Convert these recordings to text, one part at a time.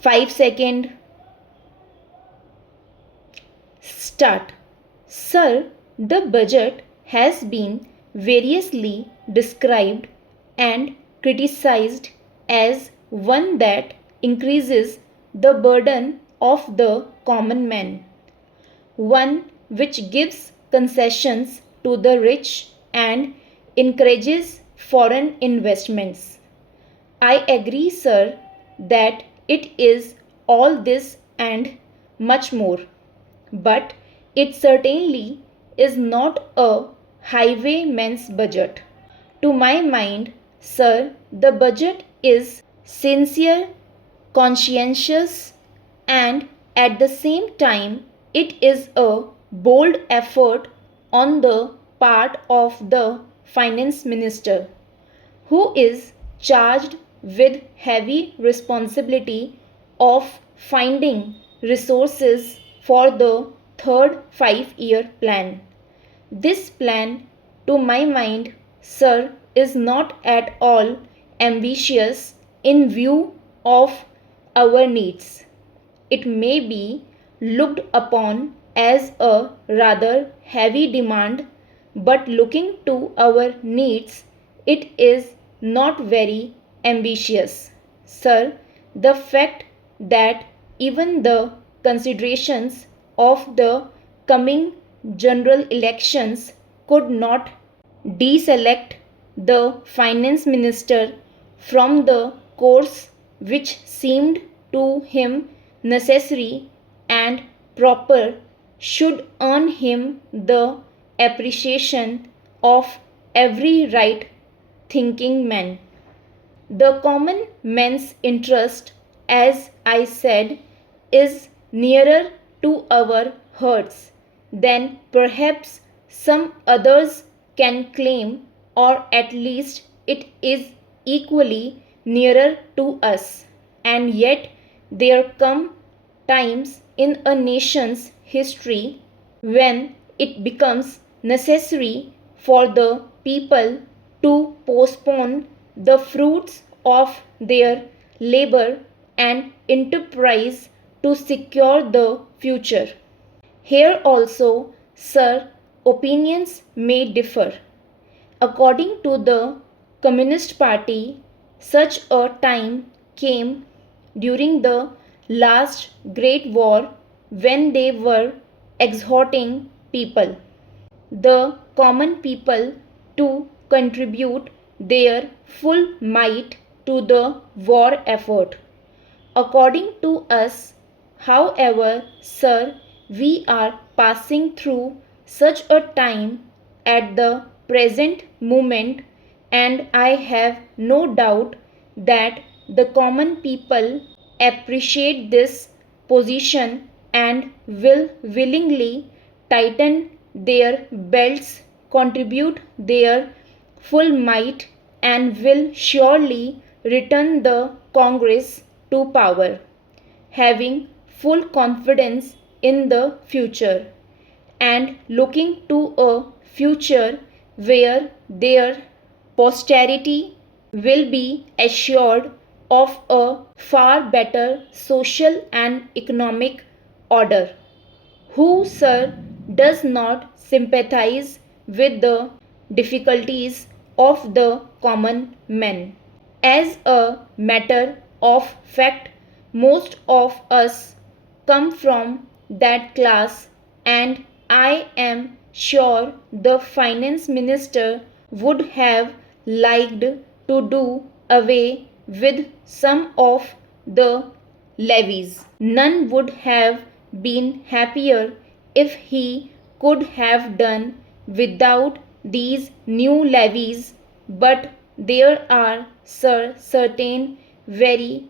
5 second. Start. Sir, the budget has been variously described and criticized as one that increases the burden of the common man, one which gives concessions to the rich and encourages foreign investments. I agree, sir, that it is all this and much more, but it certainly is not a highwayman's budget. To my mind, sir, the budget is sincere, conscientious, and at the same time, it is a bold effort on the part of the finance minister, who is charged with heavy responsibility of finding resources for the third 5-year plan. This plan, to my mind, sir, is not at all ambitious in view of our needs. It may be looked upon as a rather heavy demand, but looking to our needs, it is not very ambitious. Sir, the fact that even the considerations of the coming general elections could not deselect the finance minister from the course which seemed to him necessary and proper should earn him the appreciation of every right thinking man. The common man's interest, as I said, is nearer to our hearts than perhaps some others can claim, or at least it is equally nearer to us. And yet, there come times in a nation's history when it becomes necessary for the people to postpone the fruits of their labor and enterprise to secure the future. Here also, sir, opinions may differ. According to the Communist Party, such a time came during the last Great War when they were exhorting people, the common people, to contribute their full might to the war effort. According to us, however, sir, we are passing through such a time at the present moment, and I have no doubt that the common people appreciate this position and will willingly tighten their belts, contribute their full might, and will surely return the Congress to power, having full confidence in the future and looking to a future where their posterity will be assured of a far better social and economic order. Who, sir, does not sympathize with the difficulties of the common man? As a matter of fact, most of us come from that class, and I am sure the finance minister would have liked to do away with some of the levies. None would have been happier if he could have done without these new levies, but there are certain very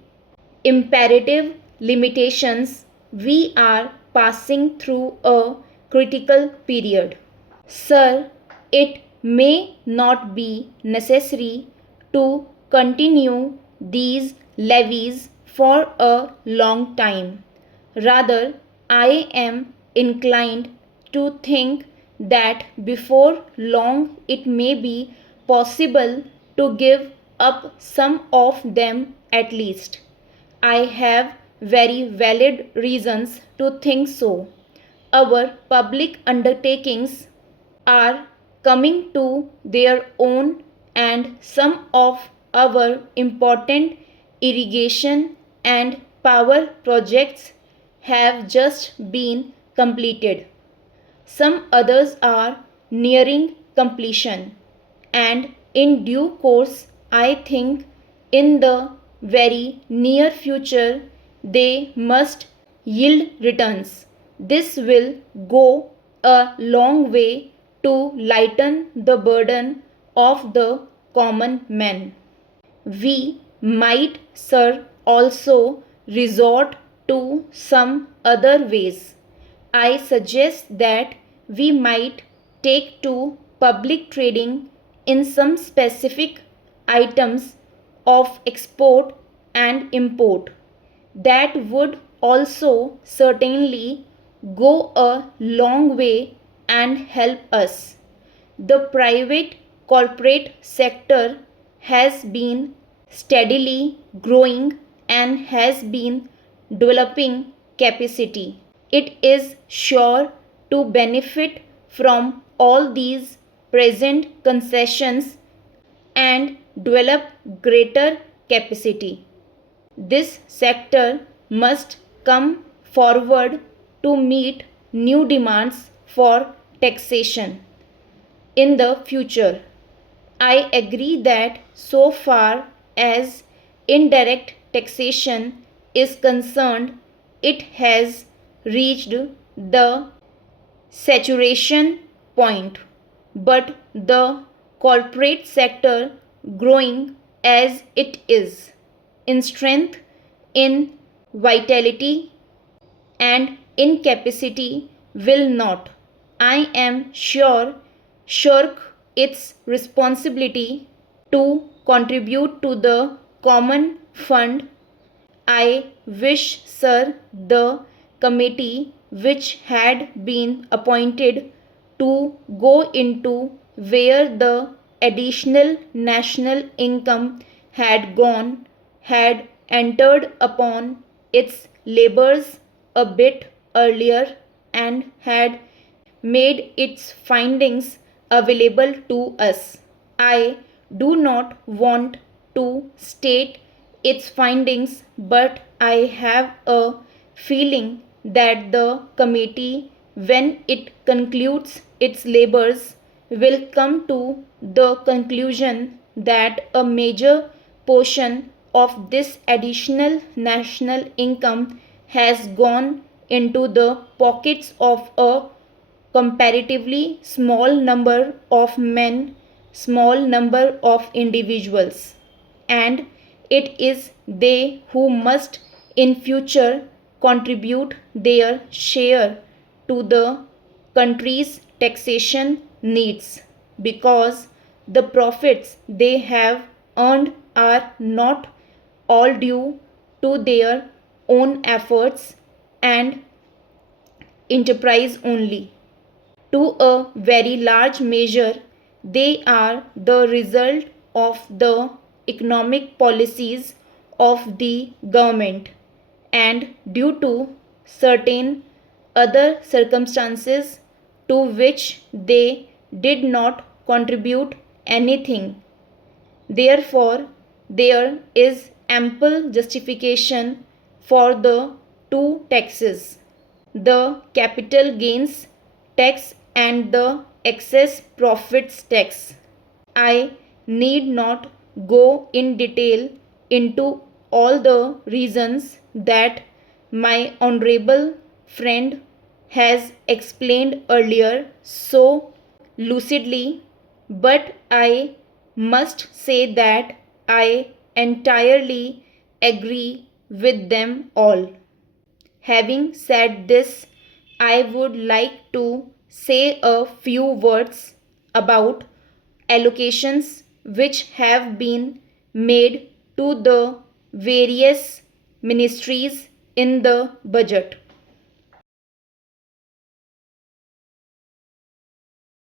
imperative limitations. We are passing through a critical period. Sir, it may not be necessary to continue these levies for a long time. Rather, I am inclined to think that before long it may be possible to give up some of them at least. I have very valid reasons to think so. Our public undertakings are coming to their own, and some of our important irrigation and power projects have just been completed. Some others are nearing completion, and in due course, I think in the very near future, they must yield returns. This will go a long way to lighten the burden of the common man. We might, sir, also resort to some other ways. I suggest that we might take to public trading in some specific items of export and import. That would also certainly go a long way and help us. The private corporate sector has been steadily growing and has been developing capacity. It is sure to benefit from all these present concessions and develop greater capacity. This sector must come forward to meet new demands for taxation in the future. I agree that so far as indirect taxation is concerned, it has reached the saturation point, but the corporate sector, growing as it is in strength, in vitality, and incapacity, will not, I am sure, shirk its responsibility to contribute to the common fund. I wish, sir, the committee which had been appointed to go into where the additional national income had gone had entered upon its labors a bit earlier and had made its findings available to us. I do not want to state its findings, but I have a feeling that the committee, when it concludes its labors, will come to the conclusion that a major portion of this additional national income has gone into the pockets of a comparatively small number of men, small number of individuals, and it is they who must in future contribute their share to the country's taxation needs, because the profits they have earned are not all due to their own efforts and enterprise only. To a very large measure, they are the result of the economic policies of the government, and due to certain other circumstances to which they did not contribute anything. Therefore, there is ample justification for the two taxes, the capital gains tax and the excess profits tax. I need not go in detail into all the reasons that my honorable friend has explained earlier so lucidly, but I must say that I entirely agree with them all. Having said this, I would like to say a few words about allocations which have been made to the various ministries in the budget.